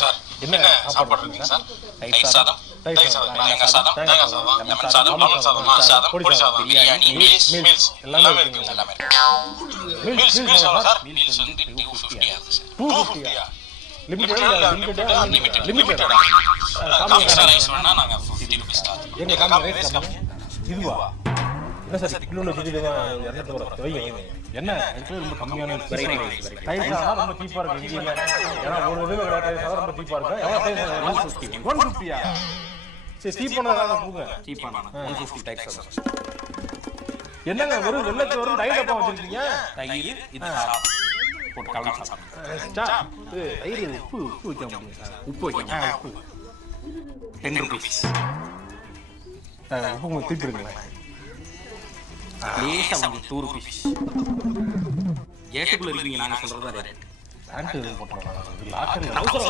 Sir என்ன சாப்பாடு இருக்குங்க சார்? தயிர் சாதம், தேங்காய் சாதம், லெமன் சாதம், ஆல்மண்ட் சாதம், சாதம், பொடி சாதம், பிரியாணி, மீல்ஸ் எல்லாமே இருக்குங்க. எல்லாமே மீல்ஸ் எவ்வளவு சார்? மீல்ஸ் வந்து 250 ஆகுது சார். 250 லிமிட்டட் காம்பி ரைஸ் வேணா நாங்க 50 ரூபீஸ் சார்ஜ். எங்க காம்பி ரைஸ் கம்மி இதுவா? என்ன சார் கிலோல சொல்லிடுங்க 200 ரூபாய் வைங்க. என்ன இது ரொம்ப கம்மியான ரைஸ். தயிர் சாதம் ரொம்ப சீப்பா இருக்கு இங்க. ஏனா ஒரு இதுல தயிர் சாதம் ரொம்ப சீப்பா இருக்கு. எவ்வளவு தயிர் 150 ஆ? சரி சீப்பானதான போங்க. சீப்பான 150 தயிர் சாதம். என்னங்க வெறும் வெள்ளத்துல வெறும் தயிர் டப்பா வச்சிருக்கீங்க? தயிர் இது சாதம் போட்டு கலந்து சாப்பிடுங்க. தயிர் உப்பு வைக்க முடியும் சார். உப்பு வைக்க உப்பு 10 ரூபீஸ். உப்பு திருப்பிடுங்க. லேசா வந்து 2 ரூபீஸ். ஏட்டுக்குள்ள இருக்கீங்க நாங்க சொல்றதா ரேட். பேண்ட் போட்டுறோம். லாக்கர்